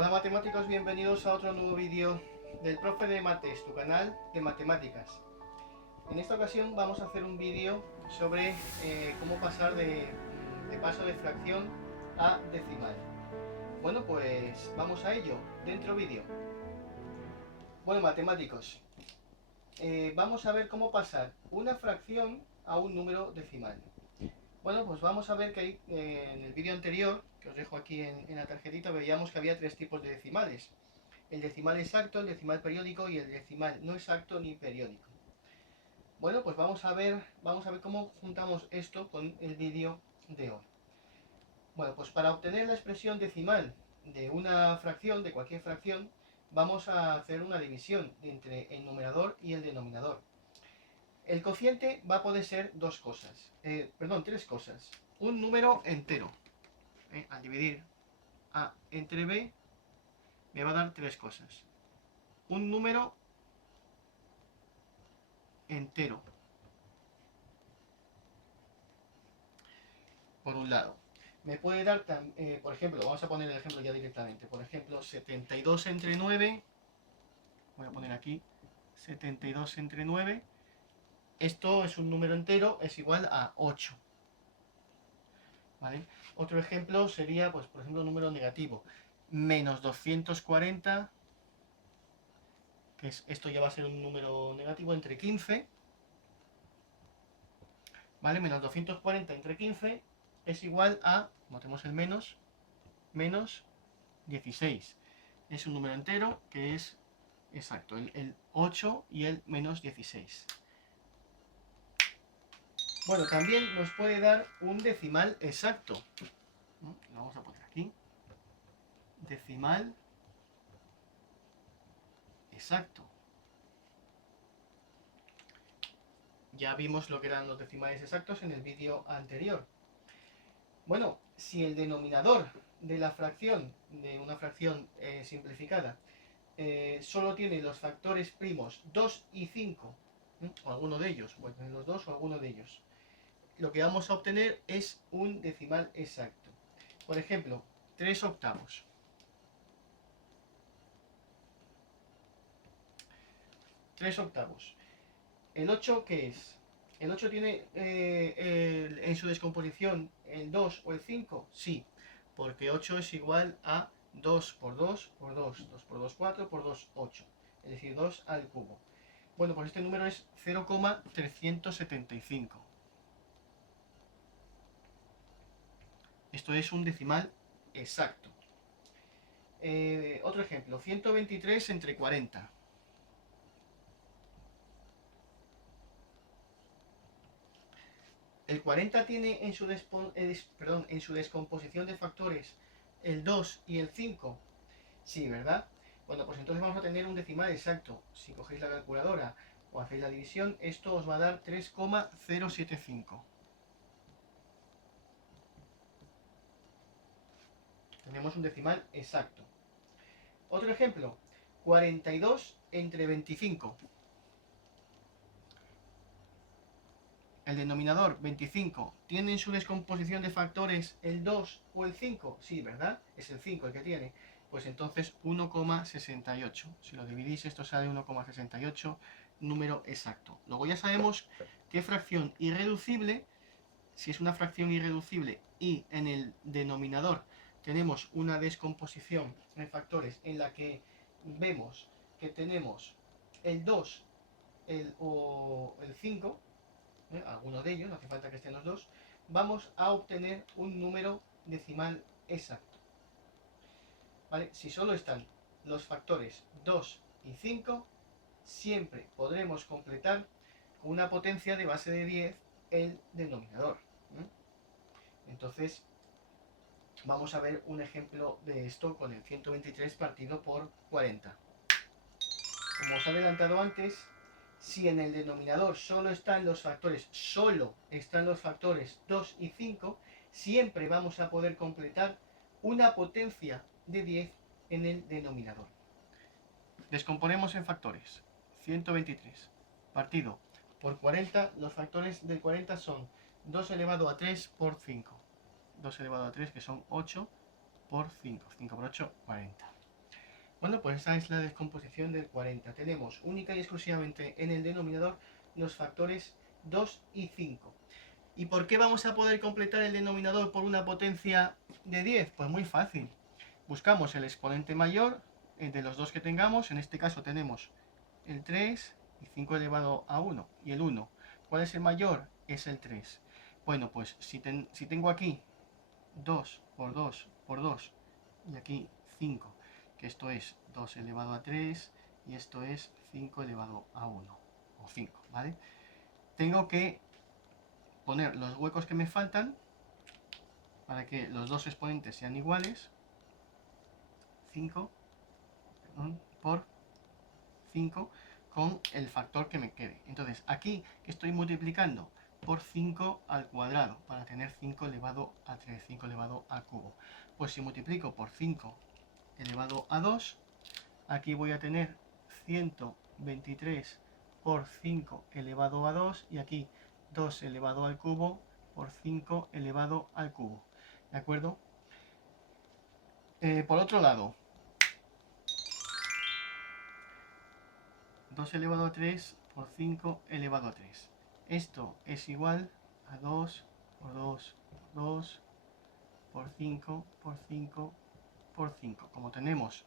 Hola matemáticos, bienvenidos a otro nuevo vídeo del Profe de Mates, tu canal de matemáticas. En esta ocasión vamos a hacer un vídeo sobre cómo pasar de paso de fracción a decimal. Bueno, pues vamos a ello, dentro vídeo. Bueno matemáticos, vamos a ver cómo pasar una fracción a un número decimal. Bueno, pues vamos a ver que en el vídeo anterior, que os dejo aquí en la tarjetita, veíamos que había tres tipos de decimales. El decimal exacto, el decimal periódico y el decimal no exacto ni periódico. Bueno, pues vamos a ver cómo juntamos esto con el vídeo de hoy. Bueno, pues para obtener la expresión decimal de una fracción, de cualquier fracción, vamos a hacer una división entre el numerador y el denominador. El cociente va a poder ser tres cosas. Un número entero. Al dividir A entre B, me va a dar tres cosas. Un número entero, por un lado. Me puede dar, por ejemplo, vamos a poner el ejemplo ya directamente. Por ejemplo, 72 entre 9. Voy a poner aquí 72 entre 9. Esto es un número entero, es igual a 8. ¿Vale? Otro ejemplo sería, pues, por ejemplo, un número negativo. Menos 240, esto ya va a ser un número negativo, entre 15. ¿Vale? Menos 240 entre 15 es igual a, como tenemos el menos 16. Es un número entero que es exacto, el 8 y el menos 16. Bueno, también nos puede dar un decimal exacto. Lo vamos a poner aquí. Decimal exacto. Ya vimos lo que eran los decimales exactos en el vídeo anterior. Bueno, si el denominador de la fracción, de una fracción simplificada, solo tiene los factores primos 2 y 5, o alguno de ellos, puede tener los dos o alguno de ellos, lo que vamos a obtener es un decimal exacto. Por ejemplo, 3 octavos. 3 octavos. ¿El 8 qué es? ¿El 8 tiene en su descomposición el 2 o el 5? Sí, porque 8 es igual a 2 por 2 por 2, 2 por 2, 4 por 2, 8. Es decir, 2 al cubo. Bueno, pues este número es 0,375. Esto es un decimal exacto. Otro ejemplo, 123 entre 40. El 40 tiene en su descomposición de factores el 2 y el 5. Sí, ¿verdad? Bueno, pues entonces vamos a tener un decimal exacto. Si cogéis la calculadora o hacéis la división, esto os va a dar 3,075. Tenemos un decimal exacto. Otro ejemplo, 42 entre 25. El denominador 25 tiene en su descomposición de factores el 2 o el 5. Sí, ¿verdad? Es el 5 el que tiene. Pues entonces 1,68. Si lo dividís, esto sale 1,68, número exacto. Luego ya sabemos qué fracción irreducible, si es una fracción irreducible y en el denominador tenemos una descomposición de factores en la que vemos que tenemos el 2 o el 5, alguno de ellos, no hace falta que estén los dos, vamos a obtener un número decimal exacto. ¿Vale? Si solo están los factores 2 y 5, siempre podremos completar con una potencia de base de 10 el denominador. Entonces, vamos a ver un ejemplo de esto con el 123 partido por 40. Como os he adelantado antes, si en el denominador solo están los factores 2 y 5, siempre vamos a poder completar una potencia de 10 en el denominador. Descomponemos en factores. 123 partido por 40, los factores del 40 son 2 elevado a 3 por 5. 2 elevado a 3, que son 8 por 5. 5 por 8, 40. Bueno, pues esa es la descomposición del 40. Tenemos única y exclusivamente en el denominador los factores 2 y 5. ¿Y por qué vamos a poder completar el denominador por una potencia de 10? Pues muy fácil. Buscamos el exponente mayor de los dos que tengamos. En este caso tenemos el 3 y 5 elevado a 1 y el 1. ¿Cuál es el mayor? Es el 3. Bueno, pues si tengo aquí 2 por 2 por 2 y aquí 5, que esto es 2 elevado a 3 y esto es 5 elevado a 1 o 5, ¿vale? Tengo que poner los huecos que me faltan para que los dos exponentes sean iguales. 5 por 5 con el factor que me quede. Entonces aquí que estoy multiplicando por 5 al cuadrado para tener 5 elevado a 3, 5 elevado al cubo. Pues si multiplico por 5 elevado a 2, aquí voy a tener 123 por 5 elevado a 2 y aquí 2 elevado al cubo por 5 elevado al cubo. ¿De acuerdo? Por otro lado, 2 elevado a 3 por 5 elevado a 3. Esto es igual a 2 por 2 por 2 por 5 por 5 por 5. Como tenemos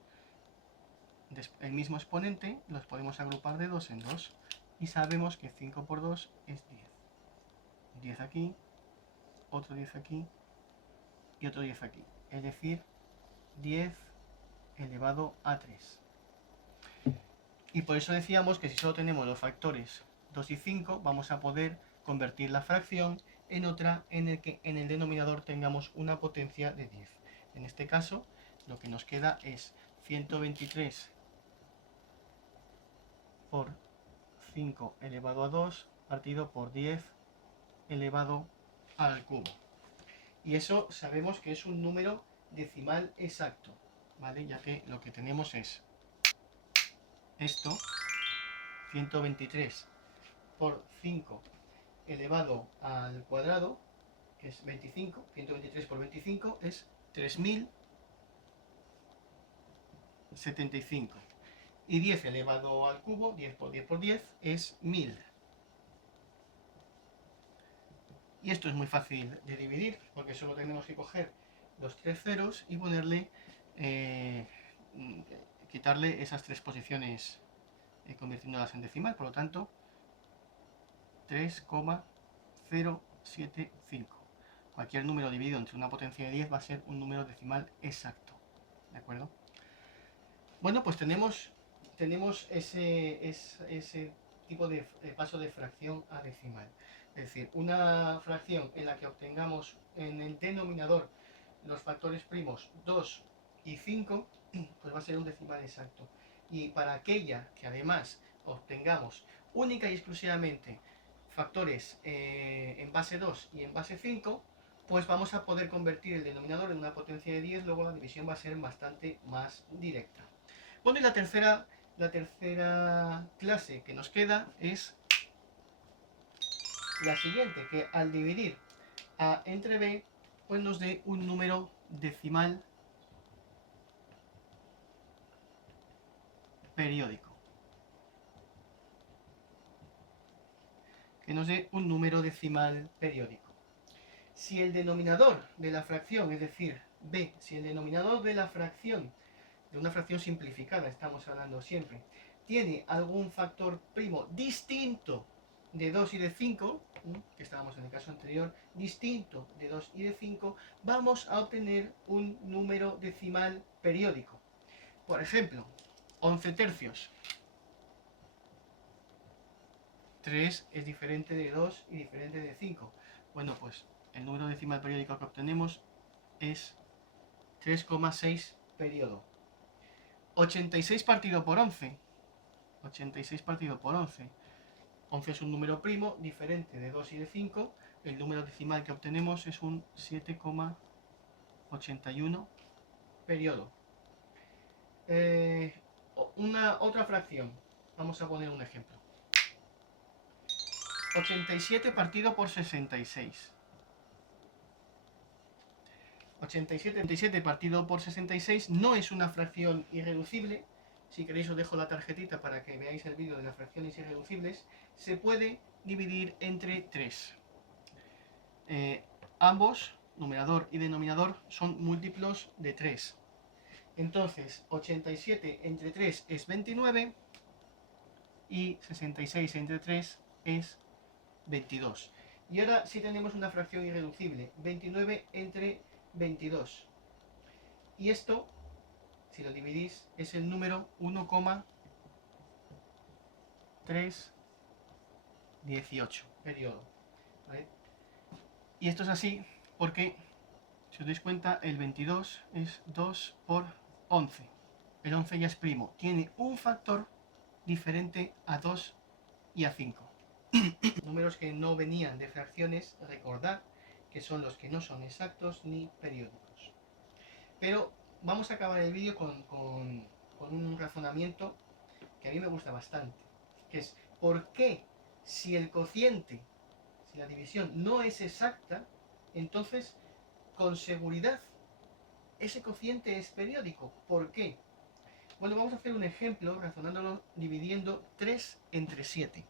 el mismo exponente, los podemos agrupar de 2 en 2. Y sabemos que 5 por 2 es 10. 10 aquí, otro 10 aquí y otro 10 aquí. Es decir, 10 elevado a 3. Y por eso decíamos que si solo tenemos los factores 2 y 5, vamos a poder convertir la fracción en otra en el que en el denominador tengamos una potencia de 10. En este caso, lo que nos queda es 123 por 5 elevado a 2 partido por 10 elevado al cubo. Y eso sabemos que es un número decimal exacto, ¿vale? Ya que lo que tenemos es esto, 123 por 5 elevado al cuadrado, que es 25, 123 por 25 es 3075. Y 10 elevado al cubo, 10 por 10 por 10, es 1000. Y esto es muy fácil de dividir, porque solo tenemos que coger los tres ceros y ponerle, quitarle esas tres posiciones convirtiéndolas en decimal. Por lo tanto, 3,075. Cualquier número dividido entre una potencia de 10 va a ser un número decimal exacto. ¿De acuerdo? Bueno, pues tenemos ese tipo de paso de fracción a decimal. Es decir, una fracción en la que obtengamos en el denominador los factores primos 2 y 5, pues va a ser un decimal exacto. Y para aquella que además obtengamos única y exclusivamente factores en base 2 y en base 5, pues vamos a poder convertir el denominador en una potencia de 10, luego la división va a ser bastante más directa. Bueno, y la tercera clase que nos queda es la siguiente, que al dividir A entre B, pues nos dé un número decimal periódico. Que nos dé un número decimal periódico. Si el denominador de la fracción, es decir, B, si el denominador de la fracción, de una fracción simplificada, estamos hablando siempre, tiene algún factor primo distinto de 2 y de 5, que estábamos en el caso anterior, distinto de 2 y de 5, vamos a obtener un número decimal periódico. Por ejemplo, 11 tercios. 3 es diferente de 2 y diferente de 5. Bueno, pues el número decimal periódico que obtenemos es 3,6 periodo. 86 partido por 11. 86 partido por 11. 11 es un número primo diferente de 2 y de 5. El número decimal que obtenemos es un 7,81 periodo. Otra fracción. Vamos a poner un ejemplo. 87 partido por 66. 87 partido por 66 no es una fracción irreducible. Si queréis os dejo la tarjetita para que veáis el vídeo de las fracciones irreducibles. Se puede dividir entre 3. Ambos, numerador y denominador, son múltiplos de 3. Entonces, 87 entre 3 es 29 y 66 entre 3 es 22. Y ahora sí tenemos una fracción irreducible, 29 entre 22. Y esto, si lo dividís, es el número 1,318, periodo. ¿Vale? Y esto es así porque, si os dais cuenta, el 22 es 2 por 11. El 11 ya es primo. Tiene un factor diferente a 2 y a 5. Números que no venían de fracciones, recordad que son los que no son exactos ni periódicos. Pero vamos a acabar el vídeo con un razonamiento que a mí me gusta bastante, que es ¿por qué si el cociente, si la división no es exacta, entonces con seguridad ese cociente es periódico? ¿Por qué? Bueno, vamos a hacer un ejemplo razonándolo dividiendo 3 entre 7.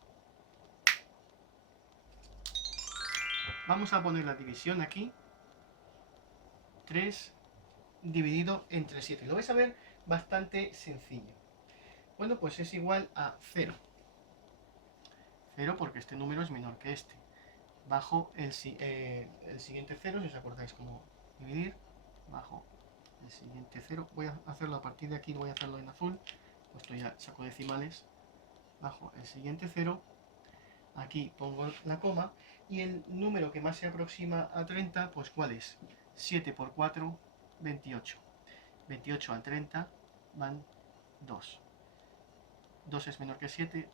Vamos a poner la división aquí, 3 dividido entre 7. Lo vais a ver bastante sencillo. Bueno, pues es igual a 0. 0 porque este número es menor que este. Bajo el siguiente 0, si os acordáis cómo dividir, bajo el siguiente 0. Voy a hacerlo a partir de aquí, voy a hacerlo en azul, puesto ya saco decimales. Bajo el siguiente 0, aquí pongo la coma, y el número que más se aproxima a 30, pues ¿cuál es? 7 por 4, 28. 28 al 30 van 2. 2 es menor que 7,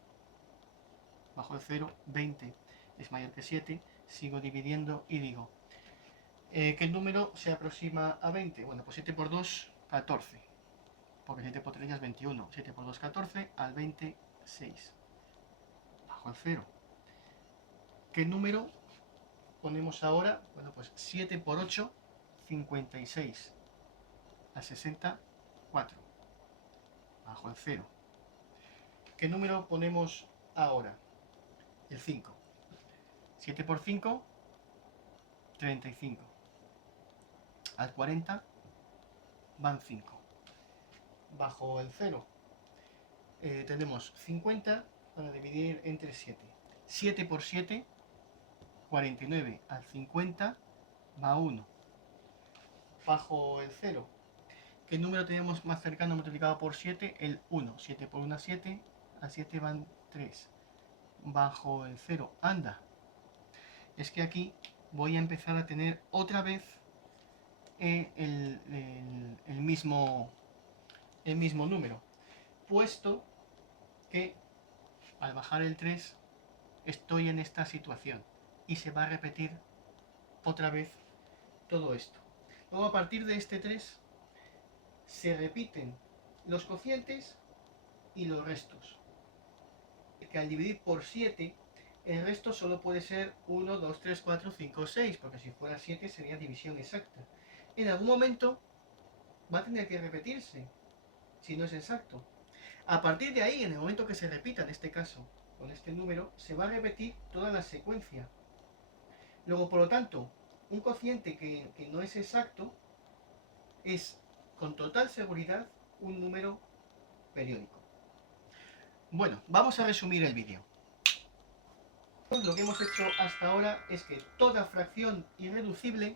bajo el 0, 20 es mayor que 7, sigo dividiendo y digo, ¿qué número se aproxima a 20? Bueno, pues 7 por 2, 14, porque 7 por 3 ya es 21, 7 por 2, 14, al 20, 6, bajo el 0. ¿Qué número ponemos ahora? Bueno, pues 7 por 8, 56, al 64, bajo el 0. ¿Qué número ponemos ahora? El 5. 7 por 5, 35. Al 40 van 5. Bajo el 0 tenemos 50 para dividir entre 7. 7 por 7, 49. Al 50 va 1. Bajo el 0, ¿qué número tenemos más cercano multiplicado por 7? El 1. 7 por 1, 7. Al 7 van 3. Bajo el 0, anda. Es que aquí voy a empezar a tener otra vez el mismo número, puesto que al bajar el 3 estoy en esta situación y se va a repetir otra vez todo esto. Luego, a partir de este 3 se repiten los cocientes y los restos, que al dividir por 7 el resto solo puede ser 1, 2, 3, 4, 5, 6, porque si fuera 7 sería división exacta. En algún momento va a tener que repetirse, si no es exacto. A partir de ahí, en el momento que se repita, en este caso, con este número, se va a repetir toda la secuencia. Luego, por lo tanto, un cociente que no es exacto es, con total seguridad, un número periódico. Bueno, vamos a resumir el vídeo. Lo que hemos hecho hasta ahora es que toda fracción irreducible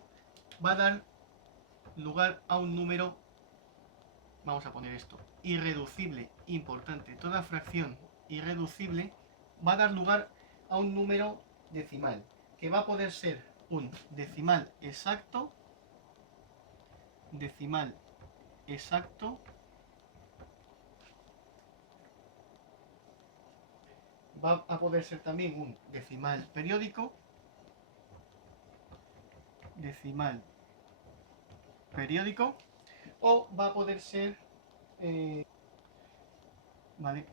va a dar lugar a un número, vamos a poner esto, irreducible, importante, toda fracción irreducible va a dar lugar a un número decimal, que va a poder ser un decimal exacto, va a poder ser también un decimal periódico, o va a poder ser, ¿vale?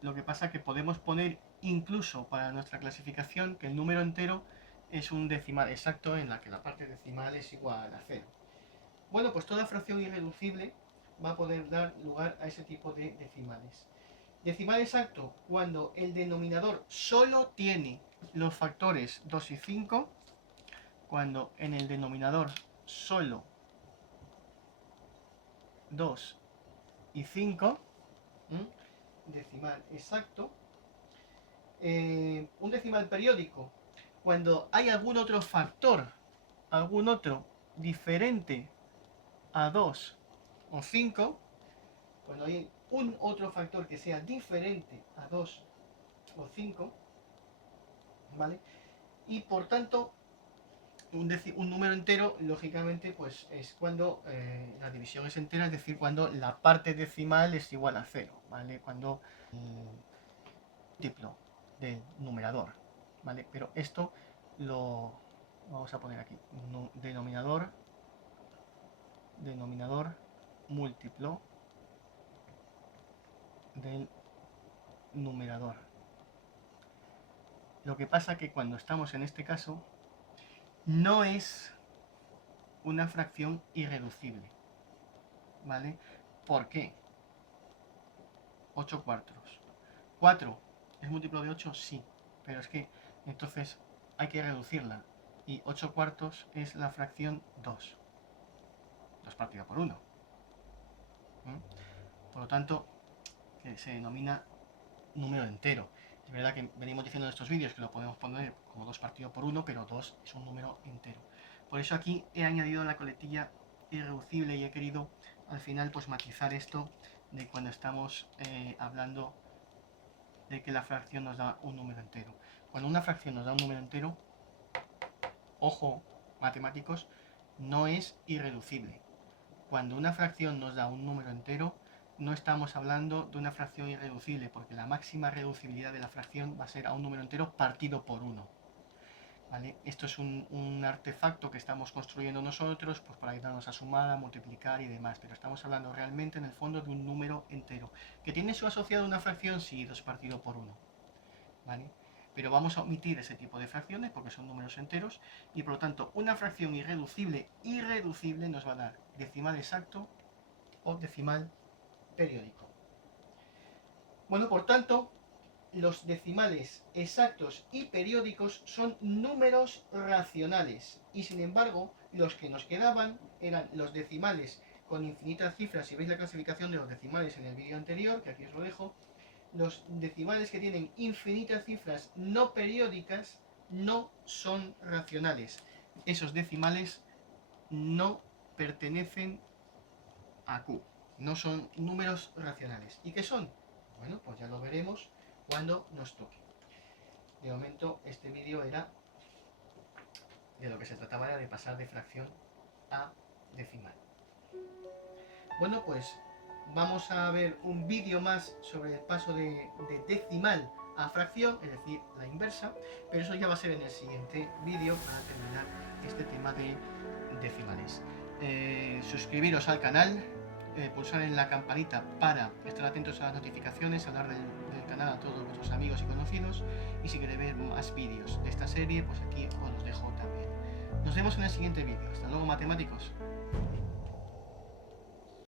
Lo que pasa es que podemos poner incluso para nuestra clasificación que el número entero es un decimal exacto en la que la parte decimal es igual a 0. Bueno, pues toda fracción irreducible va a poder dar lugar a ese tipo de decimales. Decimal exacto cuando el denominador solo tiene los factores 2 y 5, cuando en el denominador solo 2 y 5, decimal exacto. Un decimal periódico cuando hay algún otro factor, algún otro diferente a 2 o 5, cuando hay un otro factor que sea diferente a 2 o 5, ¿vale? Y por tanto, un número entero, lógicamente, pues es cuando la división es entera, es decir, cuando la parte decimal es igual a 0, ¿vale? Cuando el múltiplo del numerador, ¿vale? Pero esto lo vamos a poner aquí, denominador múltiplo del numerador. Lo que pasa que cuando estamos en este caso no es una fracción irreducible, ¿vale? ¿Por qué? 8 cuartos. 4 es múltiplo de 8, sí, pero es que entonces hay que reducirla y 8 cuartos es la fracción 2. 2 partido por 1. Por lo tanto, que se denomina número entero. Es verdad que venimos diciendo en estos vídeos que lo podemos poner como 2 partido por 1, pero 2 es un número entero. Por eso aquí he añadido la coletilla irreducible y he querido al final pues matizar esto de cuando estamos hablando de que la fracción nos da un número entero. Cuando una fracción nos da un número entero, ojo, matemáticos, no es irreducible. Cuando una fracción nos da un número entero, no estamos hablando de una fracción irreducible, porque la máxima reducibilidad de la fracción va a ser a un número entero partido por 1. ¿Vale? Esto es un artefacto que estamos construyendo nosotros pues para ayudarnos a sumar, a multiplicar y demás, pero estamos hablando realmente en el fondo de un número entero. ¿Que tiene su asociado una fracción? Sí, 2 partido por 1. ¿Vale? Pero vamos a omitir ese tipo de fracciones porque son números enteros y por lo tanto una fracción irreducible nos va a dar decimal exacto o decimal periódico. Bueno, por tanto, los decimales exactos y periódicos son números racionales y sin embargo los que nos quedaban eran los decimales con infinitas cifras. Si veis la clasificación de los decimales en el vídeo anterior, que aquí os lo dejo, los decimales que tienen infinitas cifras no periódicas no son racionales. Esos decimales no pertenecen a Q, no son números racionales. ¿Y qué son? Bueno, pues ya lo veremos cuando nos toque. De momento este vídeo era de lo que se trataba era de pasar de fracción a decimal. Bueno, pues vamos a ver un vídeo más sobre el paso de decimal a fracción, es decir, la inversa, pero eso ya va a ser en el siguiente vídeo para terminar este tema de decimales. Suscribiros al canal, pulsar en la campanita para estar atentos a las notificaciones, hablar del canal a todos vuestros amigos y conocidos, y si queréis ver más vídeos de esta serie, pues aquí os los dejo también. Nos vemos en el siguiente vídeo. Hasta luego, matemáticos.